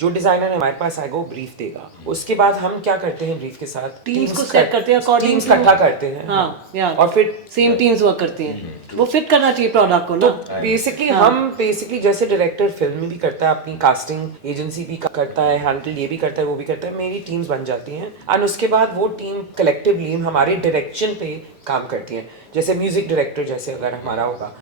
जो डिजाइनर है हमारे पास आएगा वो ब्रीफ देगा, उसके बाद हम क्या करते हैं ब्रीफ के साथ टीम्स को सेट करते हैं, टीम्स इकट्ठा करते हैं। हाँ, और फिर सेम टीम्स वर्क करती हैं, वो फिट करना चाहिए प्रोडक्ट को ना। तो बेसिकली जैसे डायरेक्टर फिल्म में भी करता है, अपनी कास्टिंग एजेंसी भी करता है हैंडल, ये भी करता है वो भी करता है, मेरी टीम्स बन जाती हैं एंड उसके बाद वो टीम कलेक्टिवली हमारे डायरेक्शन पे काम करती है। जैसे म्यूजिक डायरेक्टर जैसे अगर हमारा होगा,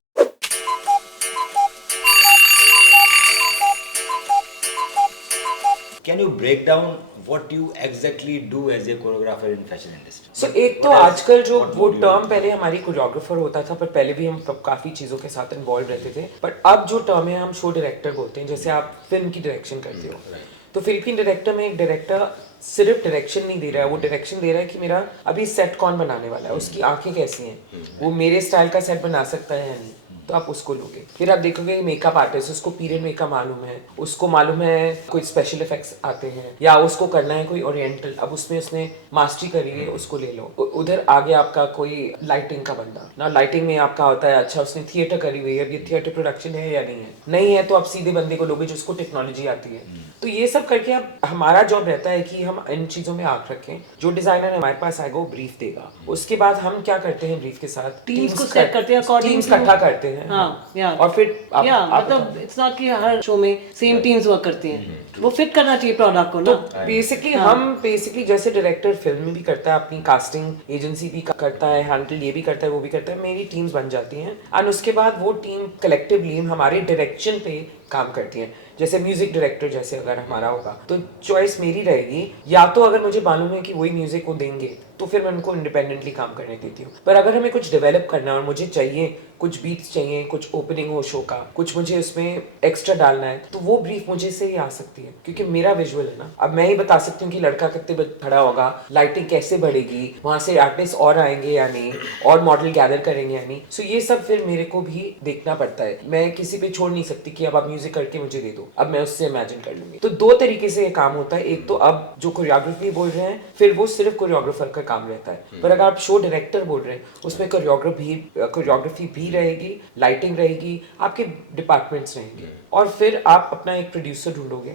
Can you break down what you exactly do as a choreographer in fashion industry? So, एक तो आजकल जो वो टर्म पहले हमारी कोरियोग्राफर होता था, पर पहले भी हम काफी चीजों के साथ इन्वॉल्व रहते थे, बट अब जो टर्म है हम शो डायरेक्टर बोलते हैं। जैसे आप फिल्म की डायरेक्शन करते हो, तो फिल्म की डायरेक्टर में एक डायरेक्टर सिर्फ डायरेक्शन नहीं दे रहा है, वो डायरेक्शन दे रहा है कि मेरा अभी सेट कौन बनाने वाला है, उसकी आंखें कैसी हैं, वो मेरे स्टाइल का सेट बना सकता है या नहीं, तो आप उसको लोगे। फिर आप देखोगे मेकअप आर्टिस्ट, उसको पीरियड मेकअप मालूम है, उसको मालूम है कोई स्पेशल इफेक्ट्स आते हैं, या उसको करना है कोई ओरिएंटल, अब उसमें उसने मास्टरी करी है, उसको ले लो। उधर आगे आपका कोई लाइटिंग का बंदा ना, लाइटिंग में आपका होता है अच्छा उसने थिएटर करी हुई है, अब ये थिएटर प्रोडक्शन है या नहीं है तो आप सीधे बंदे को लोगे जिसको टेक्नोलॉजी आती है। तो ये सब करके अब हमारा जॉब रहता है कि हम इन चीजों में आंख रखें। जो डिजाइनर हमारे पास आएगा वो ब्रीफ देगा, उसके बाद हम क्या करते हैं ब्रीफ के साथ टीम्स को सेट करते हैं, टीम्स इकट्ठा करते हैं। और फिर मतलब इट्स नॉट कि हर शो में सेम टीम्स वर्क करती हैं, वो फिट करना चाहिए प्रोडक्ट को ना। बेसिकली जैसे डायरेक्टर फिल्म में भी करता है, अपनी कास्टिंग एजेंसी भी करता है हैंडल, ये भी करता है वो भी करता है, मेरी टीम्स बन जाती हैं एंड उसके बाद वो टीम कलेक्टिवली हमारे डायरेक्शन पे काम करती हैं। जैसे म्यूजिक डायरेक्टर जैसे अगर हमारा होगा, तो चॉइस मेरी रहेगी, या तो अगर मुझे मालूम है कि वही म्यूजिक वो देंगे तो फिर मैं उनको इंडिपेंडेंटली काम करने देती हूँ। पर अगर हमें कुछ डेवलप करना है और मुझे चाहिए कुछ बीट्स चाहिए, कुछ ओपनिंग हो शो का, कुछ मुझे उसमें एक्स्ट्रा डालना है, तो वो ब्रीफ मुझे से ही आ सकती है क्योंकि मेरा विजुअल है ना। अब मैं ही बता सकती हूँ कि लड़का कितने बजे खड़ा होगा, लाइटिंग कैसे बढ़ेगी, वहां से आर्टिस्ट और आएंगे या नहीं, और मॉडल गैदर करेंगे या नहीं। सो ये सब फिर मेरे को भी देखना पड़ता है, मैं किसी पे छोड़ नहीं सकती कि अब आप म्यूजिक करके मुझे दे दो, अब मैं उससे इमेजिन कर लूंगी। तो दो तरीके से ये काम होता है, एक तो अब जो कोरियोग्राफी बोल रहे हैं फिर वो सिर्फ कोरियोग्राफर का काम रहता है, पर अगर आप शो डायरेक्टर बोल रहे हैं उसमें कोरियोग्राफी भी रहेगी, लाइटिंग रहेगी, आपके डिपार्टमेंट्स रहेंगे, और फिर आप अपना एक प्रोड्यूसर ढूंढोगे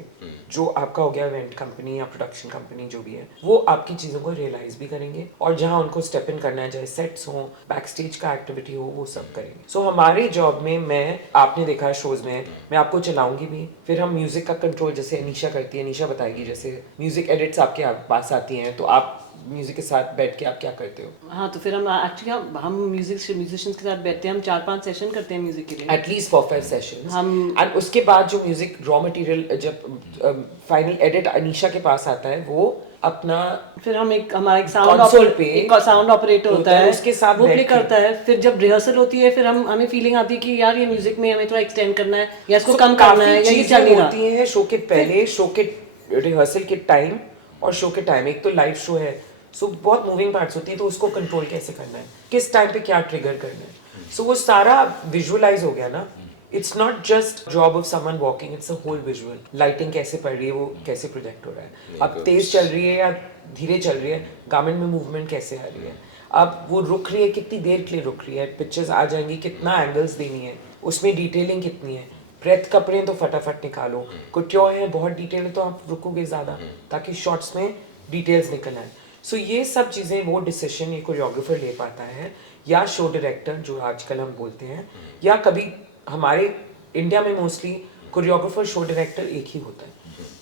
जो आपका हो गया इवेंट कंपनी या प्रोडक्शन कंपनी जो भी है, वो आपकी चीज़ों को रियलाइज भी करेंगे और जहां उनको स्टेप इन करना है, चाहे सेट्स हो, बैक स्टेज का एक्टिविटी हो, वो सब करेंगे। सो हमारे जॉब में मैं, आपने देखा है शोज में, मैं आपको चलाऊंगी भी, फिर हम म्यूजिक का कंट्रोल जैसे अनीशा करती है, अनीशा बताएगी, जैसे म्यूजिक एडिट्स आपके पास आती हैं तो आप म्यूजिक के साथ बैठ के आप क्या करते हो? हाँ, तो फिर हम एक्चुअली हम म्यूजिशियंस के साथ बैठते हैं, हम 4-5 सेशन करते हैं म्यूजिक के लिए, एटलीस्ट 4-5 सेशंस। हम एंड उसके बाद जो म्यूजिक रॉ मटेरियल जब फाइनल एडिट अनीशा के पास आता है, वो अपना फिर हम हमारा एक साउंड ऑपरेटर होता है, उसके साथ वो प्ले करता है। फिर जब रिहर्सल होती है फिर हमें फीलिंग आती है कि यार ये म्यूजिक में हमें थोड़ा एक्सटेंड करना है या इसको कम करना है, या ये चल नहीं रहा होती है शो के पहले, शो के रिहर्सल के टाइम और शो के टाइम। एक तो लाइव शो है, सो बहुत मूविंग पार्ट्स होती है, तो उसको कंट्रोल कैसे करना है, किस टाइम पे क्या ट्रिगर करना है, सो वो सारा विजुअलाइज हो गया ना। It's not just job of someone walking, it's a whole visual. Lighting कैसे पड़ रही है, वो कैसे प्रोजेक्ट हो रहा है, अब तेज चल रही है या धीरे चल रही है, गारमेंट में मूवमेंट कैसे आ रही है, अब वो रुक रही है कितनी देर के लिए रुक रही है, पिक्चर्स आ जाएंगी, कितना एंगल्स देनी है, उसमें डिटेलिंग कितनी है, ब्रेथ कपड़े तो फटाफट निकालो, कुट्यों है बहुत डिटेल है तो आप रुकोगे ज़्यादा ताकि शॉट्स में डिटेल्स निकल आए। सो ये सब चीज़ें वो डिसीजन ये कोरियोग्राफर ले पाता है, या शो डायरेक्टर जो आजकल हम बोलते हैं, या कभी हमारे इंडिया में मोस्टली कोरियोग्राफर शो डायरेक्टर एक ही होता है,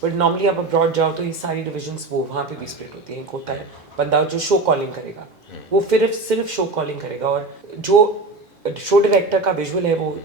बट नॉर्मली आप अब्रॉड जाओ तो ये सारी डिविजन्स वो वहाँ पे भी स्प्लिट होती हैं। एक होता है बंदा जो शो कॉलिंग करेगा, वो फिर सिर्फ शो कॉलिंग करेगा, और जो शो डायरेक्टर का विजुअल है वो